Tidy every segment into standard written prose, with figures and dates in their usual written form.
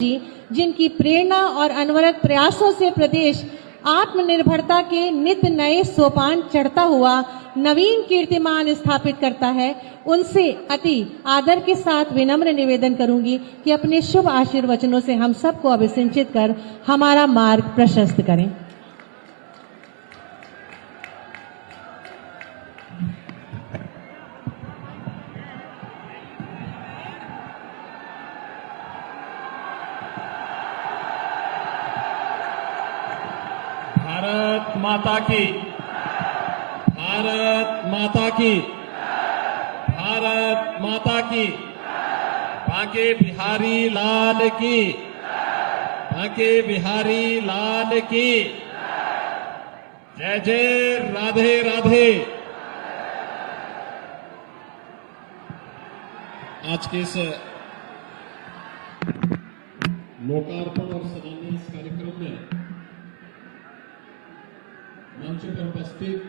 जी, जिनकी प्रेरणा और अनवरत प्रयासों से प्रदेश आत्मनिर्भरता के नित नए सोपान चढ़ता हुआ नवीन कीर्तिमान स्थापित करता है, उनसे अति आदर के साथ विनम्र निवेदन करूंगी कि अपने शुभ आशीर्वचनों से हम सबको अभिसिंचित कर हमारा मार्ग प्रशस्त करें। भारत माता की, भारत माता की, भारत माता की, बांके बिहारी लाल की, बांके बिहारी लाल की, जय जय राधे राधे। आज के इस लोकार्पण और शिलान्यास कार्यक्रम में मंच पर उपस्थित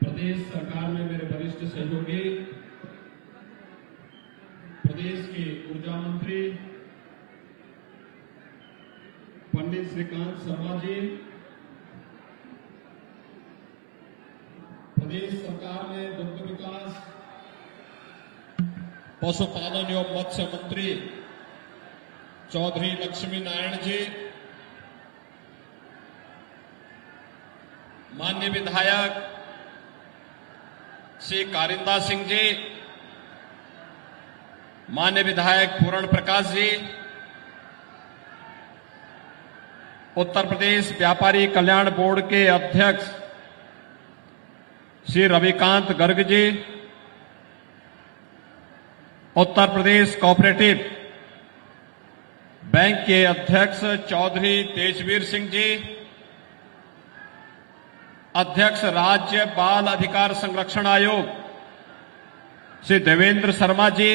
प्रदेश सरकार में मेरे वरिष्ठ सहयोगी, प्रदेश के ऊर्जा मंत्री पंडित श्रीकांत शर्मा जी, प्रदेश सरकार में दुग्ध विकास, पशुपालन एवं मत्स्य मंत्री चौधरी लक्ष्मी नारायण जी, माननीय विधायक श्री कारिंदा सिंह जी, माननीय विधायक पूर्ण प्रकाश जी, उत्तर प्रदेश व्यापारी कल्याण बोर्ड के अध्यक्ष श्री रविकांत गर्ग जी, उत्तर प्रदेश कोऑपरेटिव बैंक के अध्यक्ष चौधरी तेजवीर सिंह जी, अध्यक्ष राज्य बाल अधिकार संरक्षण आयोग श्री देवेंद्र शर्मा जी,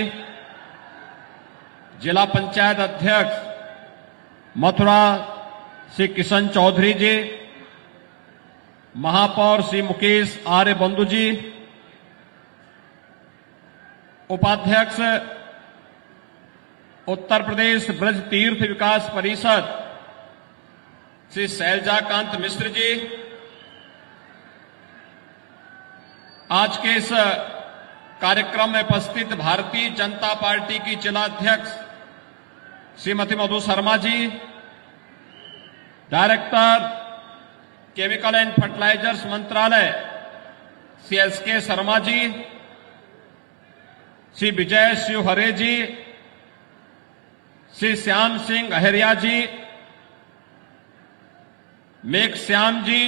जिला पंचायत अध्यक्ष मथुरा श्री किशन चौधरी जी, महापौर श्री मुकेश आर्य बंधु जी, उपाध्यक्ष उत्तर प्रदेश ब्रज तीर्थ विकास परिषद श्री शैलजाकांत मिश्र जी, आज के इस कार्यक्रम में उपस्थित भारतीय जनता पार्टी की जिलाध्यक्ष Shrimati Madhu Sharma ji, director chemical and fertilisers मंत्रालय श्री एस.के. शर्मा जी, श्री विजय शिव हरे जी, श्री श्याम सिंह अहरिया जी, मेघ श्याम जी,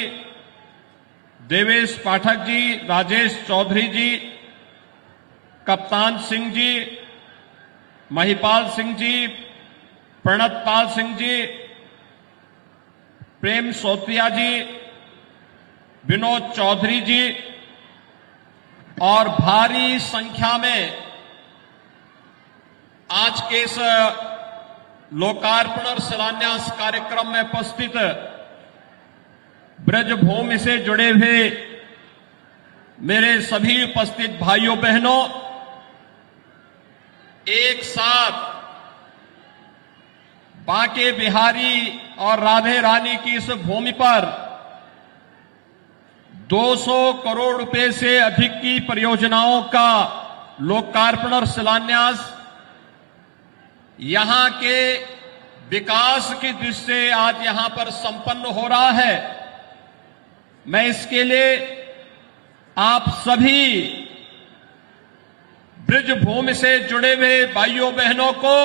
देवेश पाठक जी, राजेश चौधरी जी, कप्तान सिंह जी, महिपाल सिंह जी, प्रणतपाल सिंह जी, प्रेम सोतिया जी, विनोद चौधरी जी और भारी संख्या में आज के इस लोकार्पण और शिलान्यास कार्यक्रम में उपस्थित ब्रजभूमि से जुड़े हुए मेरे सभी उपस्थित भाइयों बहनों, एक साथ बांके बिहारी और राधे रानी की इस भूमि पर 200 करोड़ रुपए से अधिक की परियोजनाओं का लोकार्पण और शिलान्यास यहां के विकास की दृष्टि से आज यहां पर संपन्न हो रहा है। मैं इसके लिए आप सभी ब्रजभूमि से जुड़े हुए भाइयों बहनों को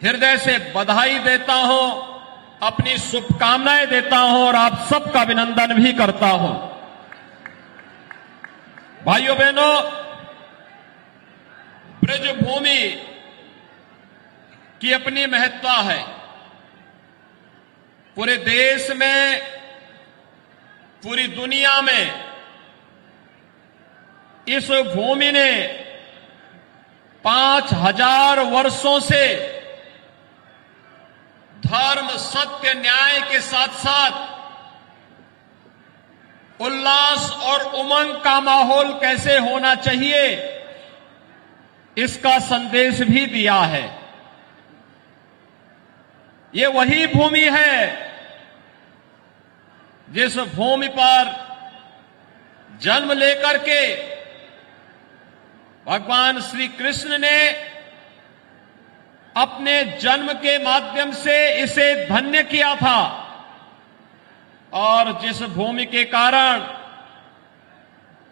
हृदय से बधाई देता हूं, अपनी शुभकामनाएं देता हूं और आप सबका अभिनंदन भी करता हूं। भाइयों बहनों, ब्रजभूमि की अपनी महत्ता है। पूरे देश में, पूरी दुनिया में इस भूमि ने 5000 वर्षों से धर्म, सत्य, न्याय के साथ साथ उल्लास और उमंग का माहौल कैसे होना चाहिए इसका संदेश भी दिया है। ये वही भूमि है जिस भूमि पर जन्म लेकर के भगवान श्री कृष्ण ने अपने जन्म के माध्यम से इसे धन्य किया था और जिस भूमि के कारण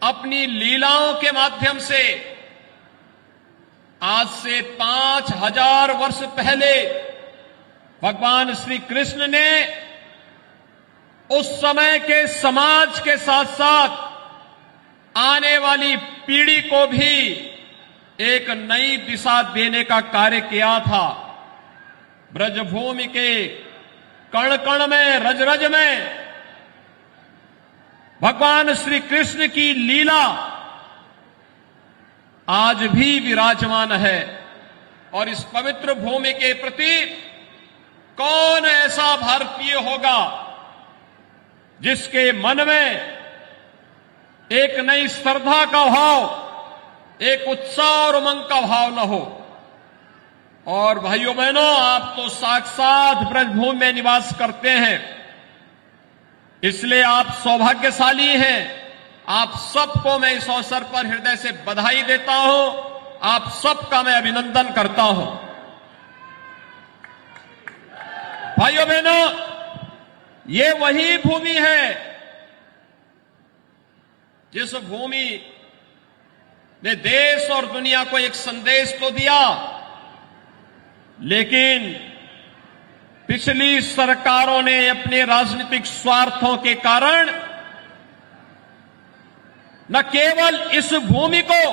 अपनी लीलाओं के माध्यम से आज से 5000 वर्ष पहले भगवान श्री कृष्ण ने उस समय के समाज के साथ साथ आने वाली पीढ़ी को भी एक नई दिशा देने का कार्य किया था। ब्रजभूमि के कण कण में, रज रज में भगवान श्री कृष्ण की लीला आज भी विराजमान है और इस पवित्र भूमि के प्रति कौन ऐसा भारतीय होगा जिसके मन में एक नई श्रद्धा का भाव, एक उत्साह और उमंग का भाव न हो। और भाइयों बहनों, आप तो साक्षात ब्रजभूमि में निवास करते हैं, इसलिए आप सौभाग्यशाली हैं। आप सबको मैं इस अवसर पर हृदय से बधाई देता हूं, आप सबका मैं अभिनंदन करता हूं। भाइयों बहनों, ये वही भूमि है जिस भूमि ने देश और दुनिया को एक संदेश तो दिया, लेकिन पिछली सरकारों ने अपने राजनीतिक स्वार्थों के कारण न केवल इस भूमि को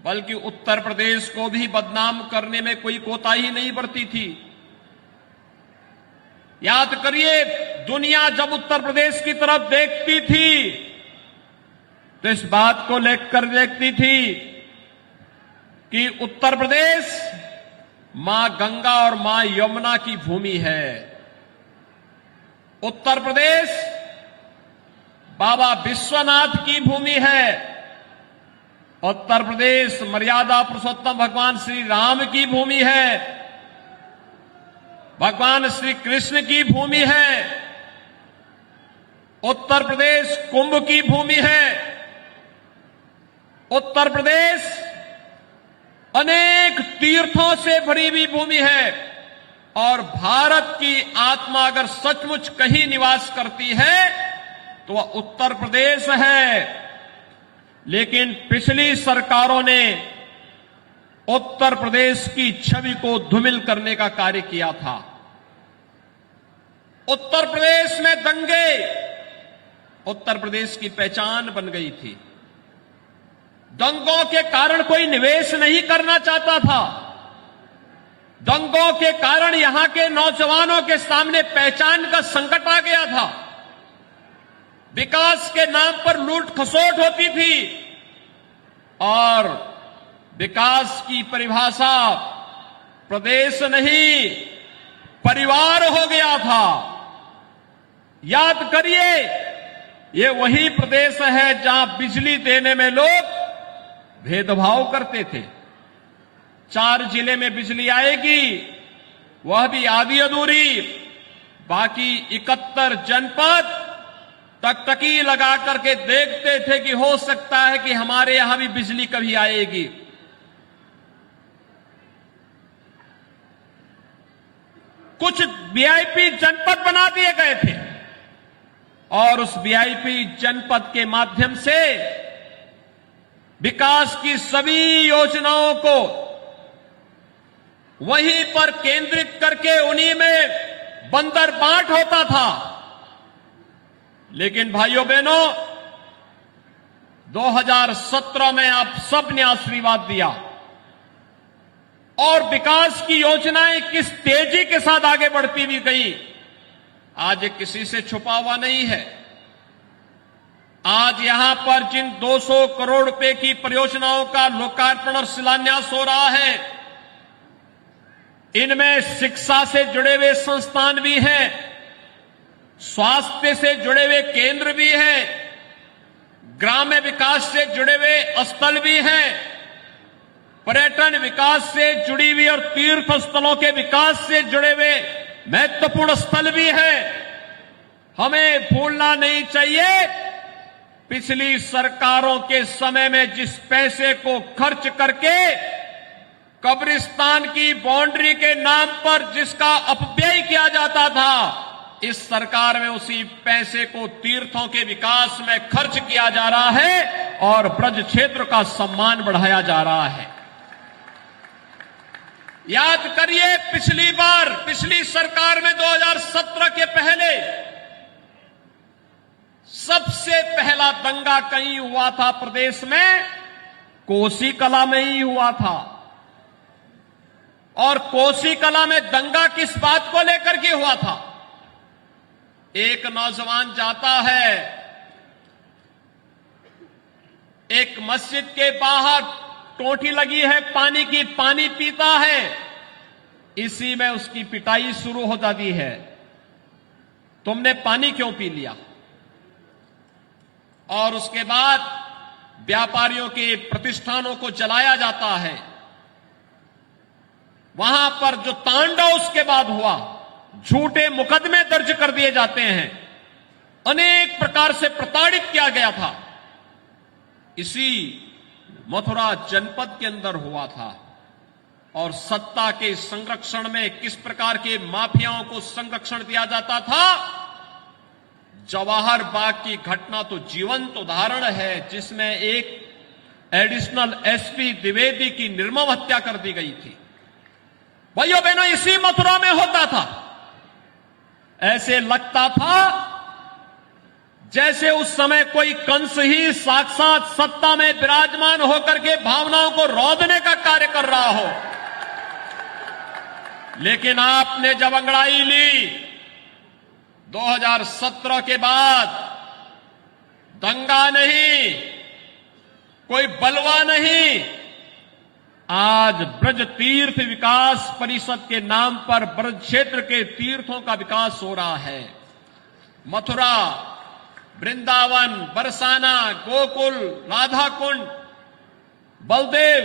बल्कि उत्तर प्रदेश को भी बदनाम करने में कोई कोताही नहीं बरती थी। याद करिए, दुनिया जब उत्तर प्रदेश की तरफ देखती थी तो इस बात को लेकर देखती थी कि उत्तर प्रदेश मां गंगा और मां यमुना की भूमि है। उत्तर प्रदेश बाबा विश्वनाथ की भूमि है। उत्तर प्रदेश मर्यादा पुरुषोत्तम भगवान श्री राम की भूमि है, भगवान श्री कृष्ण की भूमि है। उत्तर प्रदेश कुंभ की भूमि है। उत्तर प्रदेश अनेक तीर्थों से भरी हुई भूमि है और भारत की आत्मा अगर सचमुच कहीं निवास करती है तो वह उत्तर प्रदेश है। लेकिन पिछली सरकारों ने उत्तर प्रदेश की छवि को धूमिल करने का कार्य किया था। उत्तर प्रदेश में दंगे उत्तर प्रदेश की पहचान बन गई थी। दंगों के कारण कोई निवेश नहीं करना चाहता था। दंगों के कारण यहां के नौजवानों के सामने पहचान का संकट आ गया था। विकास के नाम पर लूट खसोट होती थी और विकास की परिभाषा प्रदेश नहीं, परिवार हो गया था। याद करिए, ये वही प्रदेश है जहां बिजली देने में लोग भेदभाव करते थे। 4 जिले में बिजली आएगी, वह भी आधी अधूरी, बाकी 71 जनपद टकटकी लगा करके देखते थे कि हो सकता है कि हमारे यहां भी बिजली कभी आएगी। कुछ वीआईपी जनपद बना दिए गए थे और उस वीआईपी जनपद के माध्यम से विकास की सभी योजनाओं को वहीं पर केंद्रित करके उन्हीं में बंदर बांट होता था। लेकिन भाइयों बहनों, 2017 में आप सबने आशीर्वाद दिया और विकास की योजनाएं किस तेजी के साथ आगे बढ़ती हुई गई, आज ये किसी से छुपा हुआ नहीं है। आज यहां पर जिन 200 करोड़ रुपए की परियोजनाओं का लोकार्पण और शिलान्यास हो रहा है, इनमें शिक्षा से जुड़े हुए संस्थान भी हैं, स्वास्थ्य से जुड़े हुए केंद्र भी हैं, ग्राम्य विकास से जुड़े हुए स्थल भी हैं पर्यटन विकास से जुड़ी हुई और तीर्थ स्थलों के विकास से जुड़े हुए महत्वपूर्ण स्थल भी है। हमें भूलना नहीं चाहिए, पिछली सरकारों के समय में जिस पैसे को खर्च करके कब्रिस्तान की बाउंड्री के नाम पर जिसका अपव्यय किया जाता था, इस सरकार में उसी पैसे को तीर्थों के विकास में खर्च किया जा रहा है और ब्रज क्षेत्र का सम्मान बढ़ाया जा रहा है। याद करिए, पिछली सरकार में 2017 के पहले सबसे पहला दंगा कहीं हुआ था प्रदेश में, कोसी कला में ही हुआ था। और कोसी कला में दंगा किस बात को लेकर के हुआ था? एक नौजवान जाता है, एक मस्जिद के बाहर टोटी लगी है पानी की, पानी पीता है, इसी में उसकी पिटाई शुरू हो जाती है। तुमने पानी क्यों पी लिया? और उसके बाद व्यापारियों के प्रतिष्ठानों को जलाया जाता है। वहां पर जो तांडव उसके बाद हुआ, झूठे मुकदमे दर्ज कर दिए जाते हैं, अनेक प्रकार से प्रताड़ित किया गया था। इसी मथुरा जनपद के अंदर हुआ था। और सत्ता के संरक्षण में किस प्रकार के माफियाओं को संरक्षण दिया जाता था। जवाहर बाग की घटना तो जीवंत उदाहरण है, जिसमें एक एडिशनल एसपी द्विवेदी की निर्मम हत्या कर दी गई थी। भाइयों बहनों, इसी मथुरा में होता था। ऐसे लगता था जैसे उस समय कोई कंस ही साक्षात सत्ता में विराजमान होकर के भावनाओं को रौंदने का कार्य कर रहा हो। लेकिन आपने जब अंगड़ाई ली 2017 के बाद, दंगा नहीं, कोई बलवा नहीं, आज ब्रज तीर्थ विकास परिषद के नाम पर ब्रज क्षेत्र के तीर्थों का विकास हो रहा है। मथुरा, वृंदावन, बरसाना, गोकुल, राधा कुंड, बलदेव,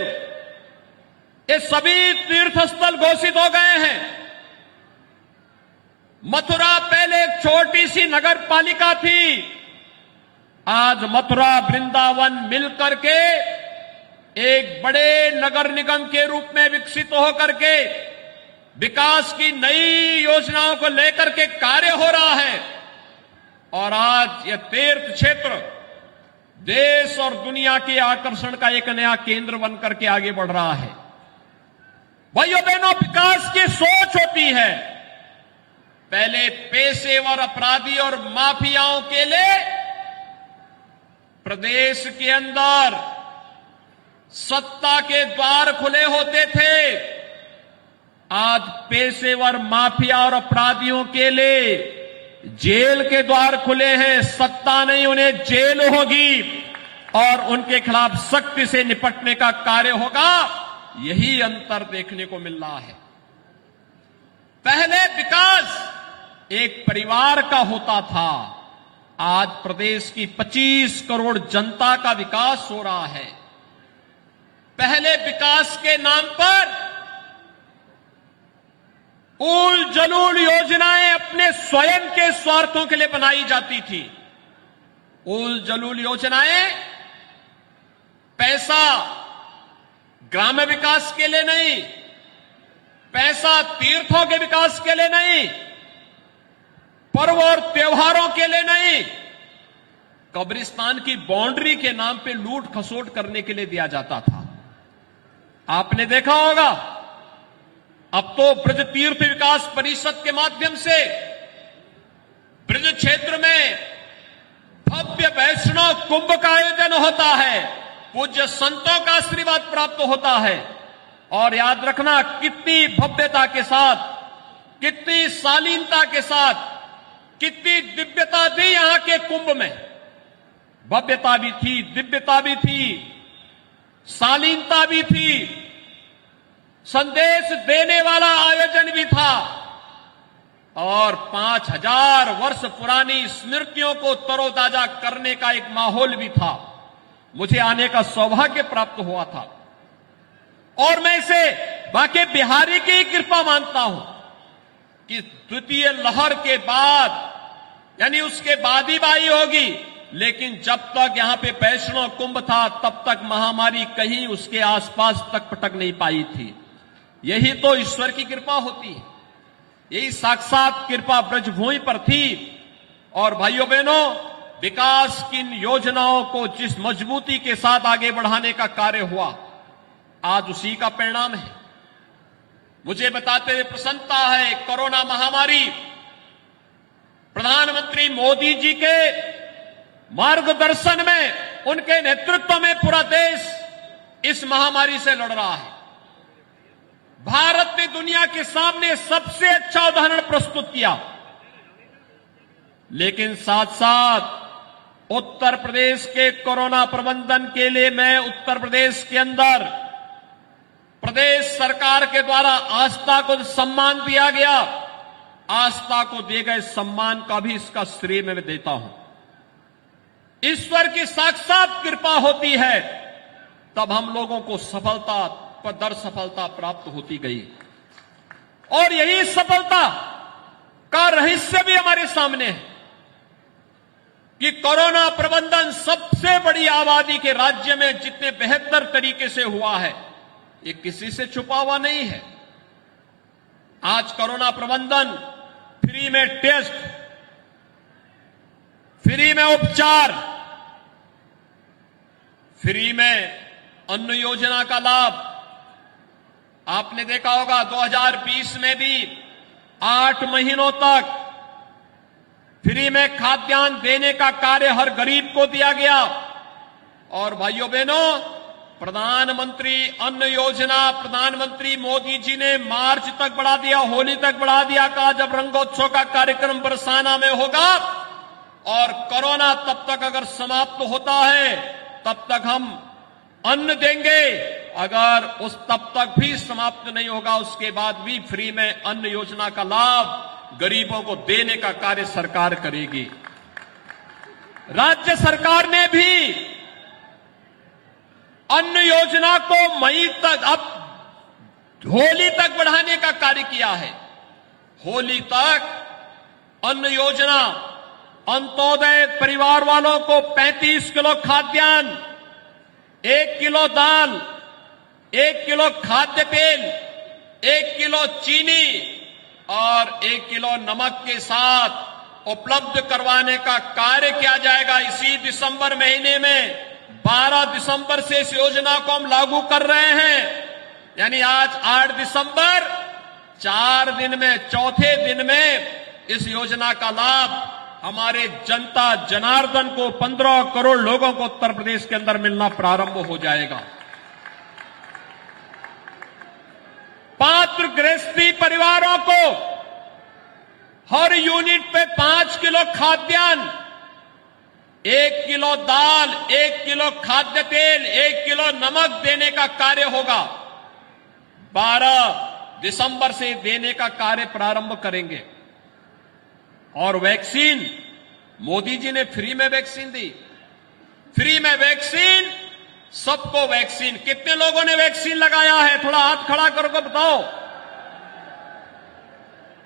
ये सभी तीर्थ स्थल घोषित हो गए हैं। मथुरा पहले एक छोटी सी नगर पालिका थी, आज मथुरा वृंदावन मिलकर के एक बड़े नगर निगम के रूप में विकसित होकर के विकास की नई योजनाओं को लेकर के कार्य हो रहा है। और आज यह तीर्थ क्षेत्र देश और दुनिया के आकर्षण का एक नया केंद्र बनकर के आगे बढ़ रहा है। भाइयों बहनों, विकास की सोच होती है। पहले पेशेवर अपराधी और माफियाओं के लिए प्रदेश के अंदर सत्ता के द्वार खुले होते थे। आज पेशेवर माफिया और अपराधियों के लिए जेल के द्वार खुले हैं। सत्ता नहीं, उन्हें जेल होगी और उनके खिलाफ सख्ती से निपटने का कार्य होगा। यही अंतर देखने को मिल रहा है। पहले विकास एक परिवार का होता था, आज प्रदेश की 25 करोड़ जनता का विकास हो रहा है। पहले विकास के नाम पर उल जलूल योजनाएं अपने स्वयं के स्वार्थों के लिए बनाई जाती थी। उल जलूल योजनाएं पैसा ग्राम्य विकास के लिए नहीं, पैसा तीर्थों के विकास के लिए नहीं, पर्व और त्योहारों के लिए नहीं, कब्रिस्तान की बाउंड्री के नाम पे लूट खसोट करने के लिए दिया जाता था। आपने देखा होगा, अब तो ब्रज तीर्थ विकास परिषद के माध्यम से ब्रज क्षेत्र में भव्य वैष्णव कुंभ का आयोजन होता है। पूज्य संतों का आशीर्वाद प्राप्त होता है। और याद रखना, कितनी भव्यता के साथ, कितनी शालीनता के साथ, कितनी दिव्यता थी यहां के कुंभ में। भव्यता भी थी, दिव्यता भी थी, शालीनता भी थी, संदेश देने वाला आयोजन भी था और 5000 वर्ष पुरानी स्मृतियों को तरोताजा करने का एक माहौल भी था। मुझे आने का सौभाग्य प्राप्त हुआ था। और मैं इसे बाकी बिहारी की कृपा मानता हूं कि द्वितीय लहर के बाद यानी उसके बाद ही बाई होगी, लेकिन जब तक यहां पे वैष्णव कुंभ था तब तक महामारी कहीं उसके आसपास तक पटक नहीं पाई थी। यही तो ईश्वर की कृपा होती है, यही साक्षात कृपा ब्रजभूमि पर थी। और भाइयों बहनों, विकास की इन योजनाओं को जिस मजबूती के साथ आगे बढ़ाने का कार्य हुआ, आज उसी का परिणाम है। मुझे बताते हुए प्रसन्नता है, कोरोना महामारी प्रधानमंत्री मोदी जी के मार्गदर्शन में, उनके नेतृत्व में पूरा देश इस महामारी से लड़ रहा है। भारत ने दुनिया के सामने सबसे अच्छा उदाहरण प्रस्तुत किया, लेकिन साथ साथ उत्तर प्रदेश के कोरोना प्रबंधन के लिए मैं उत्तर प्रदेश के अंदर प्रदेश सरकार के द्वारा आस्था को सम्मान दिया गया, आस्था को दिए गए सम्मान का भी इसका श्रेय मैं देता हूं। ईश्वर की साक्षात कृपा होती है, तब हम लोगों को सफलता पर दर सफलता प्राप्त होती गई। और यही सफलता का रहस्य भी हमारे सामने है कि कोरोना प्रबंधन सबसे बड़ी आबादी के राज्य में जितने बेहतर तरीके से हुआ है, ये किसी से छुपा हुआ नहीं है। आज कोरोना प्रबंधन, फ्री में टेस्ट, फ्री में उपचार, फ्री में अन्न योजना का लाभ। आपने देखा होगा 2020 में भी 8 महीनों तक फ्री में खाद्यान्न देने का कार्य हर गरीब को दिया गया। और भाइयों बहनों, प्रधानमंत्री अन्न योजना प्रधानमंत्री मोदी जी ने मार्च तक बढ़ा दिया, होली तक बढ़ा दिया। कहा जब रंगोत्सव का कार्यक्रम बरसाना में होगा और कोरोना तब तक अगर समाप्त होता है तब तक हम अन्न देंगे, अगर उस तब तक भी समाप्त नहीं होगा उसके बाद भी फ्री में अन्न योजना का लाभ गरीबों को देने का कार्य सरकार करेगी। राज्य सरकार ने भी अन्न योजना को मई तक, अब होली तक बढ़ाने का कार्य किया है। होली तक अन्न योजना अंत्योदय परिवार वालों को 35 किलो खाद्यान्न, 1 किलो दाल, 1 किलो खाद्य तेल, 1 किलो चीनी और 1 किलो नमक के साथ उपलब्ध करवाने का कार्य किया जाएगा। इसी दिसंबर महीने में 12 दिसंबर से इस योजना को हम लागू कर रहे हैं। यानी आज 8 दिसंबर, 4 दिन में, चौथे दिन में इस योजना का लाभ हमारे जनता जनार्दन को 15 करोड़ लोगों को उत्तर प्रदेश के अंदर मिलना प्रारंभ हो जाएगा। पात्र गृहस्थी परिवारों को हर यूनिट पे 5 किलो खाद्यान्न, 1 किलो दाल, 1 किलो खाद्य तेल, 1 किलो नमक देने का कार्य होगा। 12 दिसंबर से देने का कार्य प्रारंभ करेंगे। और वैक्सीन, मोदी जी ने फ्री में वैक्सीन दी। फ्री में वैक्सीन, सबको वैक्सीन। कितने लोगों ने वैक्सीन लगाया है? थोड़ा हाथ खड़ा करके बताओ।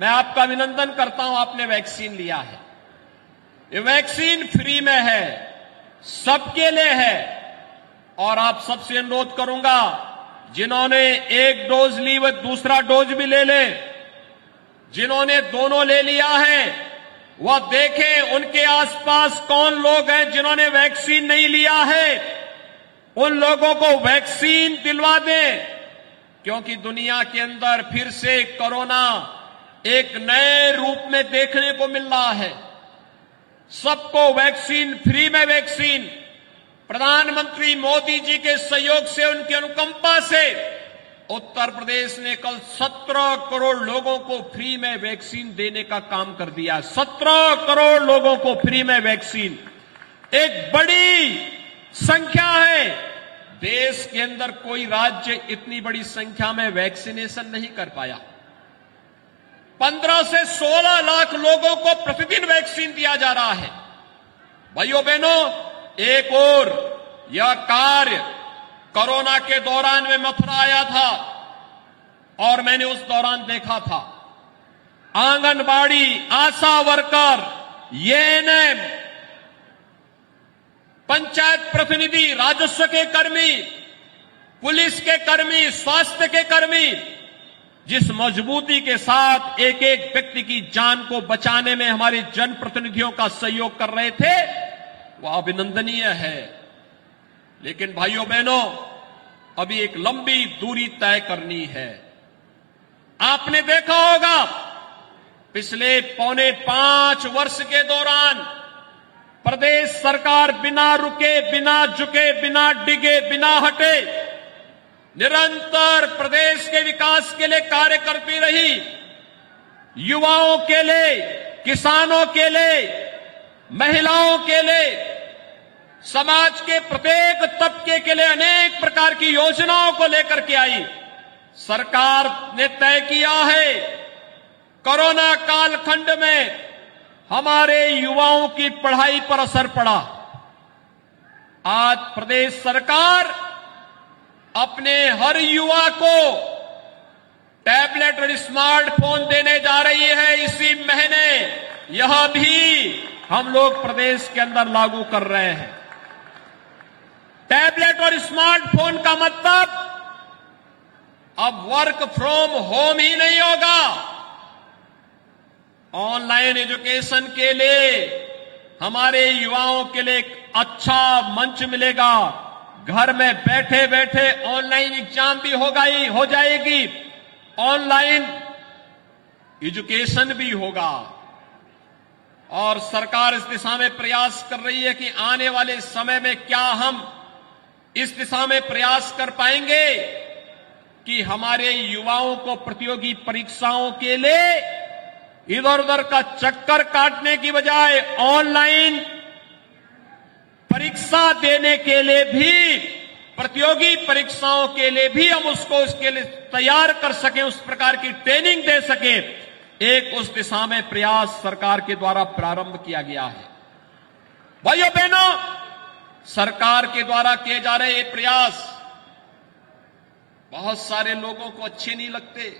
मैं आपका अभिनंदन करता हूं, आपने वैक्सीन लिया है। ये वैक्सीन फ्री में है, सबके लिए है। और आप सबसे अनुरोध करूंगा, जिन्होंने 1 डोज ली वो दूसरा डोज भी ले ले। जिन्होंने दोनों ले लिया है वह देखें उनके आसपास कौन लोग हैं जिन्होंने वैक्सीन नहीं लिया है। उन लोगों को वैक्सीन दिलवा दें, क्योंकि दुनिया के अंदर फिर से कोरोना एक नए रूप में देखने को मिल रहा है। सबको वैक्सीन, फ्री में वैक्सीन। प्रधानमंत्री मोदी जी के सहयोग से, उनकी अनुकंपा से उत्तर प्रदेश ने कल 17 करोड़ लोगों को फ्री में वैक्सीन देने का काम कर दिया। 17 करोड़ लोगों को फ्री में वैक्सीन, एक बड़ी संख्या है। देश के अंदर कोई राज्य इतनी बड़ी संख्या में वैक्सीनेशन नहीं कर पाया। 15 से 16 लाख लोगों को प्रतिदिन वैक्सीन दिया जा रहा है। भाइयों बहनों, एक और यह कार्य कोरोना के दौरान में मथुरा आया था और मैंने उस दौरान देखा था आंगनबाड़ी, आशा वर्कर, एएनएम, पंचायत प्रतिनिधि, राजस्व के कर्मी, पुलिस के कर्मी, स्वास्थ्य के कर्मी जिस मजबूती के साथ एक एक व्यक्ति की जान को बचाने में हमारे जनप्रतिनिधियों का सहयोग कर रहे थे, वह अभिनंदनीय है। लेकिन भाइयों बहनों, अभी एक लंबी दूरी तय करनी है। आपने देखा होगा पिछले 4.5 वर्ष के दौरान प्रदेश सरकार बिना रुके, बिना झुके, बिना डिगे, बिना हटे निरंतर प्रदेश के विकास के लिए कार्य करती रही। युवाओं के लिए, किसानों के लिए, महिलाओं के लिए, समाज के प्रत्येक तबके के लिए अनेक प्रकार की योजनाओं को लेकर के आई। सरकार ने तय किया है कोरोना कालखंड में हमारे युवाओं की पढ़ाई पर असर पड़ा। आज प्रदेश सरकार अपने हर युवा को टैबलेट और स्मार्टफोन देने जा रही है इसी महीने। यह भी हम लोग प्रदेश के अंदर लागू कर रहे हैं। टैबलेट और स्मार्टफोन का मतलब अब वर्क फ्रॉम होम ही नहीं होगा। ऑनलाइन एजुकेशन के लिए हमारे युवाओं के लिए एक अच्छा मंच मिलेगा। घर में बैठे बैठे ऑनलाइन एग्जाम भी हो जाएगी, ऑनलाइन एजुकेशन भी होगा। और सरकार इस दिशा में प्रयास कर रही है कि आने वाले समय में क्या हम इस दिशा में प्रयास कर पाएंगे कि हमारे युवाओं को प्रतियोगी परीक्षाओं के लिए इधर उधर का चक्कर काटने की बजाय ऑनलाइन परीक्षा देने के लिए भी, प्रतियोगी परीक्षाओं के लिए भी हम उसको इसके लिए तैयार कर सकें, उस प्रकार की ट्रेनिंग दे सकें। एक उस दिशा में प्रयास सरकार के द्वारा प्रारंभ किया गया है। भाइयों बहनों, सरकार के द्वारा किए जा रहे ये प्रयास बहुत सारे लोगों को अच्छे नहीं लगते।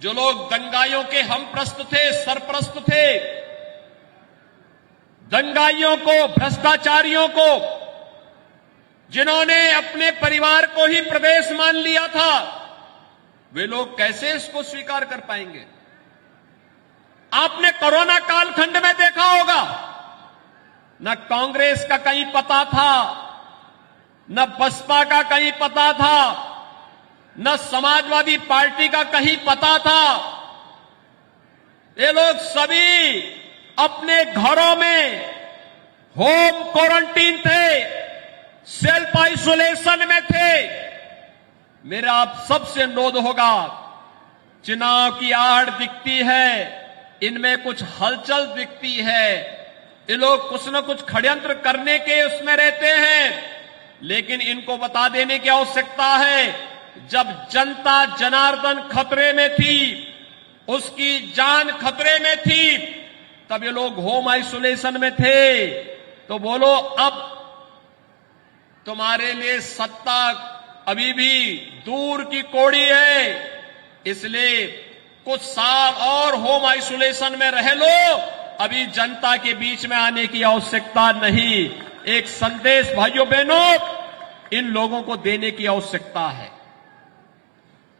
जो लोग दंगाइयों के हमप्रस्त थे, सरप्रस्त थे, दंगाइयों को, भ्रष्टाचारियों को, जिन्होंने अपने परिवार को ही प्रदेश मान लिया था, वे लोग कैसे इसको स्वीकार कर पाएंगे? आपने कोरोना कालखंड में देखा होगा, न कांग्रेस का कहीं पता था, न बसपा का कहीं पता था, न समाजवादी पार्टी का कहीं पता था। ये लोग सभी अपने घरों में होम क्वारंटीन थे, सेल्फ आइसोलेशन में थे। मेरा आप सबसे अनुरोध होगा, चुनाव की आड़ दिखती है, इनमें कुछ हलचल दिखती है, ये लोग कुछ न कुछ षड्यंत्र करने के उसमें रहते हैं, लेकिन इनको बता देने की आवश्यकता है। जब जनता जनार्दन खतरे में थी, उसकी जान खतरे में थी, तब ये लोग होम आइसोलेशन में थे। तो बोलो, अब तुम्हारे लिए सत्ता अभी भी दूर की कौड़ी है, इसलिए कुछ साल और होम आइसोलेशन में रह लो, अभी जनता के बीच में आने की आवश्यकता नहीं। एक संदेश भाइयों बहनों इन लोगों को देने की आवश्यकता है,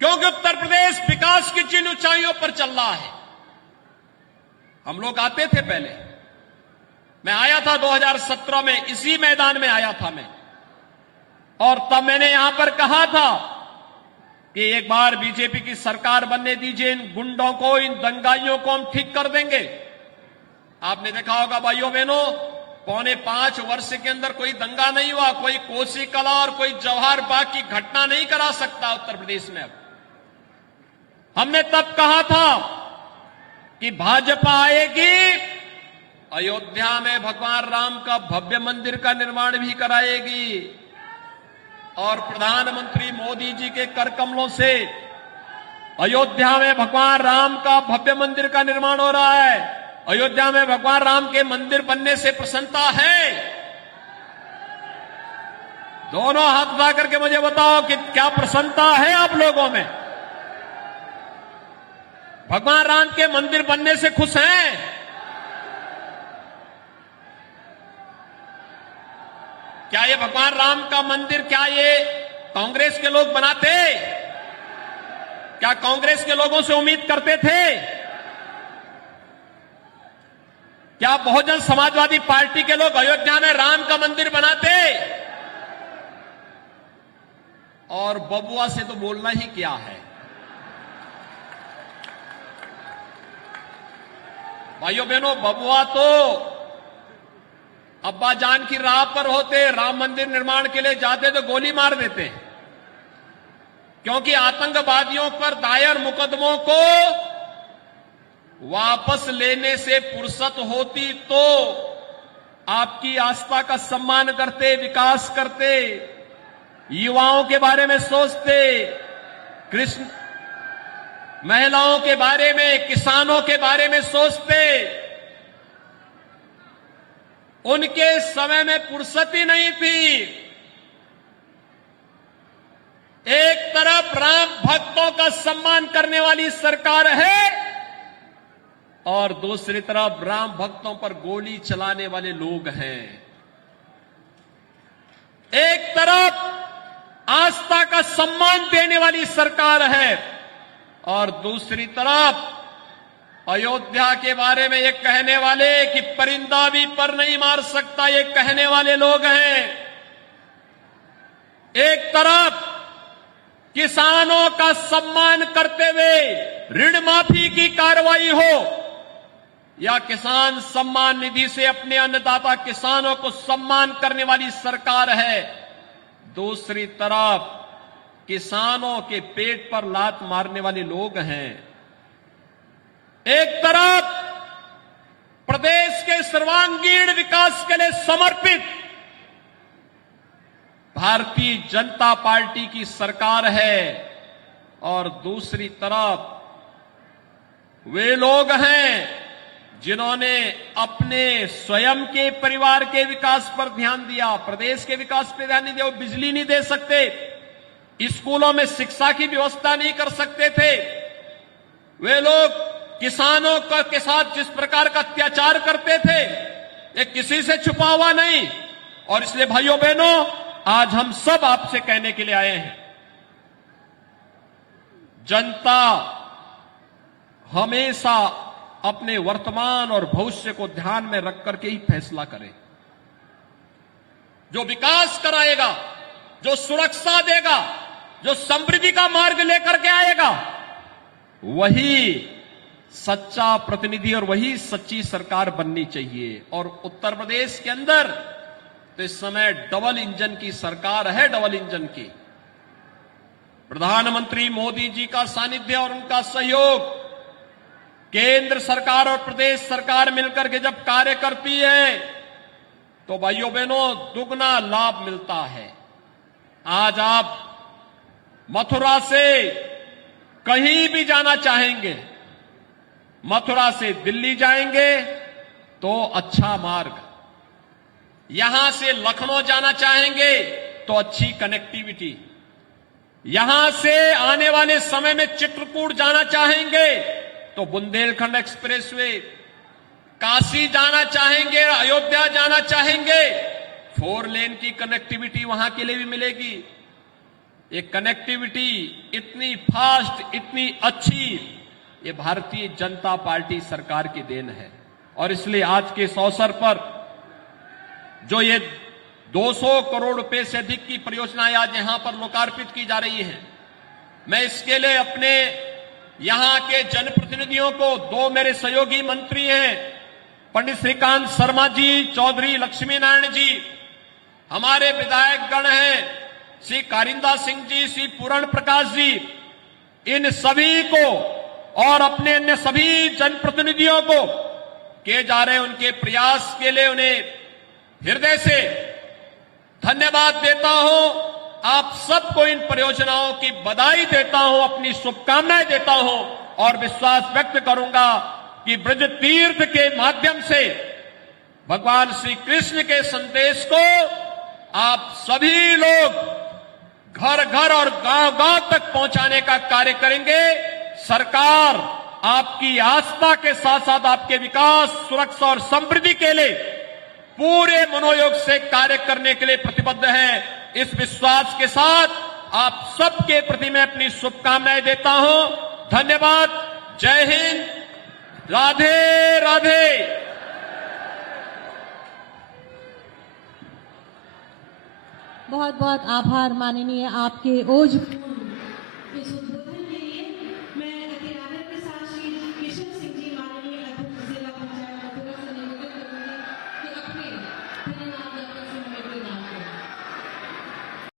क्योंकि उत्तर प्रदेश विकास की जिन ऊंचाइयों पर चल रहा है। हम लोग आते थे पहले, मैं आया था 2017 में, इसी मैदान में आया था मैं, और तब मैंने यहां पर कहा था कि एक बार बीजेपी की सरकार बनने दीजिए, इन गुंडों को, इन दंगाइयों को हम ठीक कर देंगे। आपने देखा होगा भाइयों बहनों, 4.5 वर्ष के अंदर कोई दंगा नहीं हुआ, कोई कोसी कला और कोई जवाहर बाग की घटना नहीं करा सकता उत्तर प्रदेश में। अब हमने तब कहा था कि भाजपा आएगी, अयोध्या में भगवान राम का भव्य मंदिर का निर्माण भी कराएगी, और प्रधानमंत्री मोदी जी के कर कमलों से अयोध्या में भगवान राम का भव्य मंदिर का निर्माण हो रहा है। अयोध्या में भगवान राम के मंदिर बनने से प्रसन्नता है। दोनों हाथ उठा करके मुझे बताओ कि क्या प्रसन्नता है आप लोगों में? भगवान राम के मंदिर बनने से खुश हैं? क्या ये भगवान राम का मंदिर क्या ये कांग्रेस के लोग बनाते? क्या कांग्रेस के लोगों से उम्मीद करते थे? क्या बहुजन समाजवादी पार्टी के लोग अयोध्या में राम का मंदिर बनाते? और बबुआ से तो बोलना ही क्या है। भाइयों बहनों, बबुआ तो अब्बा जान की राह पर होते, राम मंदिर निर्माण के लिए जाते तो गोली मार देते, क्योंकि आतंकवादियों पर दायर मुकदमों को वापस लेने से फुर्सत होती तो आपकी आस्था का सम्मान करते, विकास करते, युवाओं के बारे में सोचते, कृष्ण महिलाओं के बारे में, किसानों के बारे में सोचते। उनके समय में फुर्सत ही नहीं थी। एक तरफ राम भक्तों का सम्मान करने वाली सरकार है और दूसरी तरफ राम भक्तों पर गोली चलाने वाले लोग हैं। एक तरफ आस्था का सम्मान देने वाली सरकार है और दूसरी तरफ अयोध्या के बारे में ये कहने वाले कि परिंदा भी पर नहीं मार सकता, ये कहने वाले लोग हैं। एक तरफ किसानों का सम्मान करते हुए ऋण माफी की कार्रवाई हो या किसान सम्मान निधि से अपने अन्नदाता किसानों को सम्मान करने वाली सरकार है, दूसरी तरफ किसानों के पेट पर लात मारने वाले लोग हैं। एक तरफ प्रदेश के सर्वांगीण विकास के लिए समर्पित भारतीय जनता पार्टी की सरकार है और दूसरी तरफ वे लोग हैं जिन्होंने अपने स्वयं के परिवार के विकास पर ध्यान दिया, प्रदेश के विकास पर ध्यान नहीं दिया। वो बिजली नहीं दे सकते, स्कूलों में शिक्षा की व्यवस्था नहीं कर सकते थे। वे लोग किसानों के साथ जिस प्रकार का अत्याचार करते थे ये किसी से छुपा हुआ नहीं। और इसलिए भाइयों बहनों, आज हम सब आपसे कहने के लिए आए हैं, जनता हमेशा अपने वर्तमान और भविष्य को ध्यान में रख करके ही फैसला करे। जो विकास कराएगा, जो सुरक्षा देगा, जो समृद्धि का मार्ग लेकर के आएगा, वही सच्चा प्रतिनिधि और वही सच्ची सरकार बननी चाहिए। और उत्तर प्रदेश के अंदर तो इस समय डबल इंजन की सरकार है, डबल इंजन की। प्रधानमंत्री मोदी जी का सानिध्य और उनका सहयोग, केंद्र सरकार और प्रदेश सरकार मिलकर के जब कार्य करती है तो भाइयों बहनों दुगना लाभ मिलता है। आज आप मथुरा से कहीं भी जाना चाहेंगे, मथुरा से दिल्ली जाएंगे तो अच्छा मार्ग, यहां से लखनऊ जाना चाहेंगे तो अच्छी कनेक्टिविटी, यहां से आने वाले समय में चित्रकूट जाना चाहेंगे तो बुंदेलखंड एक्सप्रेसवे, काशी जाना चाहेंगे, अयोध्या जाना चाहेंगे, 4 लेन की कनेक्टिविटी वहां के लिए भी मिलेगी। ये कनेक्टिविटी इतनी फास्ट, इतनी अच्छी, ये भारतीय जनता पार्टी सरकार की देन है। और इसलिए आज के इस अवसर पर जो ये 200 करोड़ रुपए से अधिक की परियोजनाएं आज यहां पर लोकार्पित की जा रही हैं, मैं इसके लिए अपने यहां के जनप्रतिनिधियों को, 2 मेरे सहयोगी मंत्री हैं, पंडित श्रीकांत शर्मा जी, चौधरी लक्ष्मी नारायण जी, हमारे विधायकगण हैं श्री कारिंदा सिंह जी, श्री पूर्ण प्रकाश जी, इन सभी को और अपने अन्य सभी जनप्रतिनिधियों को किए जा रहे उनके प्रयास के लिए उन्हें हृदय से धन्यवाद देता हूं। आप सबको इन परियोजनाओं की बधाई देता हूं, अपनी शुभकामनाएं देता हूं और विश्वास व्यक्त करूंगा कि ब्रज तीर्थ के माध्यम से भगवान श्री कृष्ण के संदेश को आप सभी लोग घर घर और गांव गांव तक पहुंचाने का कार्य करेंगे। सरकार आपकी आस्था के साथ साथ आपके विकास, सुरक्षा और समृद्धि के लिए पूरे मनोयोग से कार्य करने के लिए प्रतिबद्ध है। इस विश्वास के साथ आप सबके प्रति मैं अपनी शुभकामनाएं देता हूं। धन्यवाद। जय हिंद। राधे राधे। बहुत बहुत आभार माननीय आपके ओज